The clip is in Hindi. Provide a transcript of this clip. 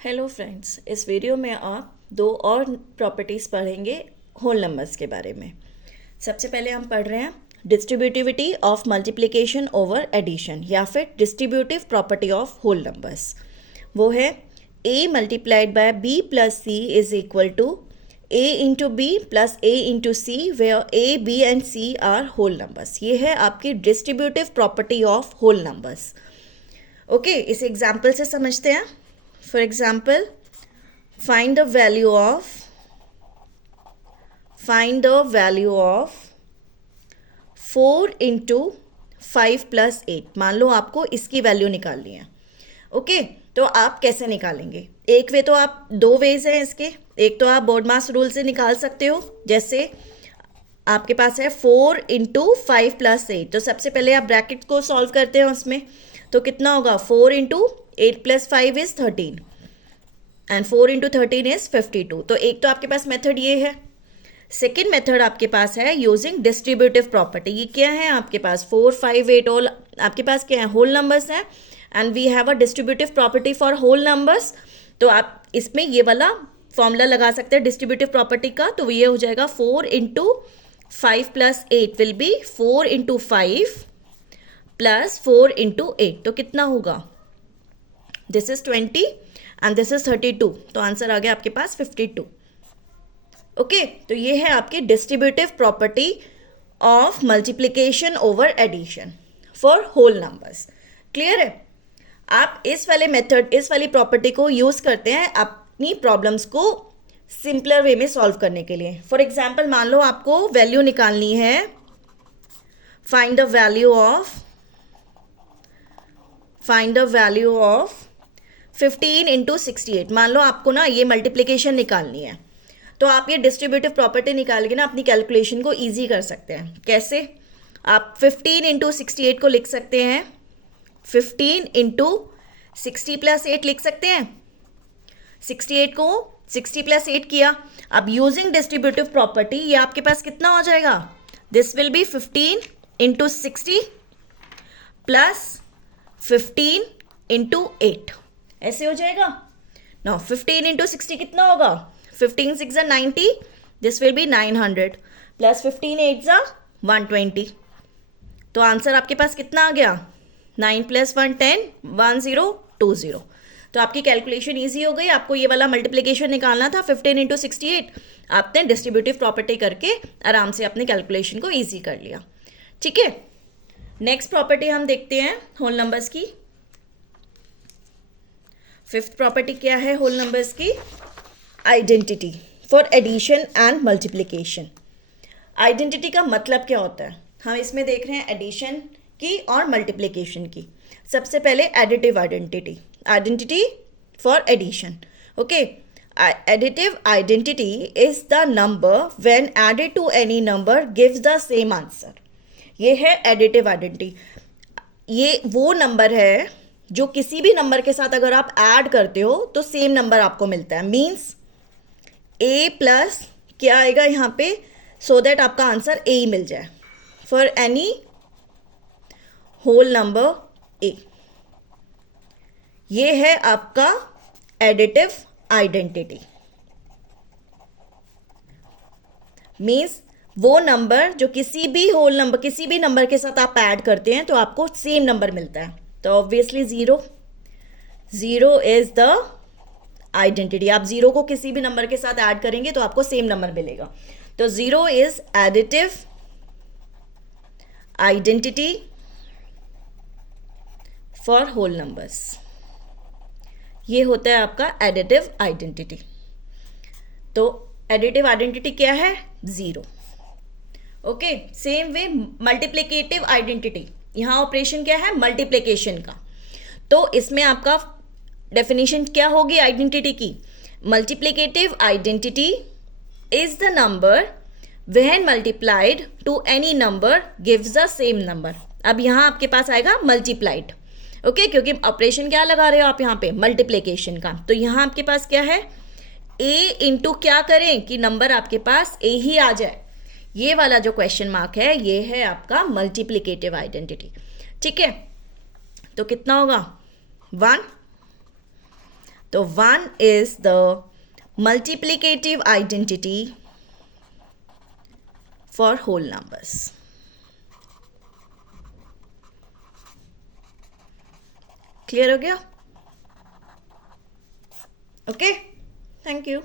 हेलो फ्रेंड्स, इस वीडियो में आप दो और प्रॉपर्टीज़ पढ़ेंगे होल नंबर्स के बारे में। सबसे पहले हम पढ़ रहे हैं distributivity of multiplication over addition या फिर distributive property of whole numbers. वो है a multiplied by b plus c is equal to a into B plus a into C where a b and c are whole numbers. ये है आपकी distributive property of whole numbers. Okay, इस एग्जाम्पल से समझते हैं। For example, find the value of 4 into 5 plus 8। मान लो आपको इसकी वैल्यू निकालनी है। ओके, तो आप कैसे निकालेंगे? एक वे तो आप दो वेज हैं इसके। एक तो आप बोर्डमास रूल से निकाल सकते हो, जैसे आपके पास है 4 into 5 plus 8। तो सबसे पहले आप ब्रैकेट को सॉल्व करते हैं उसमें, तो कितना होगा 4 into 8 plus 5 is 13 and 4 into 13 is 52। तो एक तो आपके पास मेथड ये है। सेकेंड मेथड आपके पास है यूजिंग डिस्ट्रीब्यूटिव प्रॉपर्टी। ये क्या है आपके पास 4, 5, 8 ऑल आपके पास क्या है होल नंबर्स हैं and we have a distributive property for whole numbers. तो आप इसमें ये वाला फॉर्मूला लगा सकते हैं डिस्ट्रीब्यूटिव प्रॉपर्टी का। तो ये हो जाएगा 4 into 5 plus 8 will be 4 into 5 plus 4 into 8। तो कितना होगा? This is 20 and this is 32। तो आंसर आ गया आपके पास 52। ओके, तो ये है आपकी distributive property of multiplication over addition for whole numbers. Clear है? आप इस वाले मेथड, इस वाली प्रॉपर्टी को यूज करते हैं अपनी प्रॉब्लम्स को सिंपलर वे में सॉल्व करने के लिए। फॉर एग्जाम्पल, मान लो आपको वैल्यू निकालनी है, find the value of 15 into 68। मान लो आपको ना ये मल्टीप्लिकेशन निकालनी है, तो आप ये डिस्ट्रीब्यूटिव प्रॉपर्टी निकाल के ना अपनी कैलकुलेशन को इजी कर सकते हैं। कैसे? आप 15 into 68 को लिख सकते हैं 15 into 60 plus 8 लिख सकते हैं। 68 को 60 plus 8 किया। अब यूजिंग डिस्ट्रीब्यूटिव प्रॉपर्टी ये आपके पास कितना हो जाएगा? This will be 15 into 60 plus 15 into 8। ऐसे हो जाएगा। नाउ 15 into 60 कितना होगा? 15 6 are 90, this will be 900 plus 15 8 are 120। तो आंसर आपके पास कितना आ गया? 9 + 1 10 1020। तो आपकी कैलकुलेशन इजी हो गई। आपको ये वाला मल्टीप्लिकेशन निकालना था 15 into 68। आपने डिस्ट्रीब्यूटिव प्रॉपर्टी करके आराम से अपने कैलकुलेशन को ईजी कर लिया। ठीक है, नेक्स्ट प्रॉपर्टी हम देखते हैं होल नंबर्स की। फिफ्थ प्रॉपर्टी क्या है होल नंबर्स की? Identity for addition and multiplication. Identity का मतलब क्या होता है? हम इसमें देख रहे हैं एडिशन की और मल्टीप्लिकेशन की। सबसे पहले additive identity for addition. Okay, additive identity is the number when added to any number gives the same answer. ये है एडिटिव आइडेंटिटी। ये वो नंबर है जो किसी भी नंबर के साथ अगर आप ऐड करते हो तो सेम नंबर आपको मिलता है। मीन्स a प्लस क्या आएगा यहाँ पे, सो दैट आपका आंसर a ही मिल जाए for any whole number a। ये है आपका एडिटिव आइडेंटिटी। मीन्स वो नंबर जो किसी भी नंबर के साथ आप ऐड करते हैं तो आपको सेम नंबर मिलता है। तो obviously zero is the identity. आप जीरो को किसी भी नंबर के साथ ऐड करेंगे तो आपको सेम नंबर मिलेगा। तो zero is additive identity for whole numbers. ये होता है आपका एडिटिव आइडेंटिटी। तो एडिटिव आइडेंटिटी क्या है? Zero. Okay, same way multiplicative identity, यहां ऑपरेशन क्या है? मल्टीप्लिकेशन का। तो इसमें आपका डेफिनेशन क्या होगी आइडेंटिटी की? Multiplicative identity is the number when multiplied to any number gives the same number. अब यहां आपके पास आएगा मल्टीप्लाइड। ओके, क्योंकि ऑपरेशन क्या लगा रहे हो आप यहां पे? मल्टीप्लिकेशन का। तो यहां आपके पास क्या है? a इंटू क्या करें कि नंबर आपके पास a ही आ जाए। ये वाला जो क्वेश्चन मार्क है ये है आपका मल्टीप्लिकेटिव आइडेंटिटी। ठीक है, तो कितना होगा? 1 तो 1 is the multiplicative identity for whole numbers. Clear हो गया? Okay, thank you.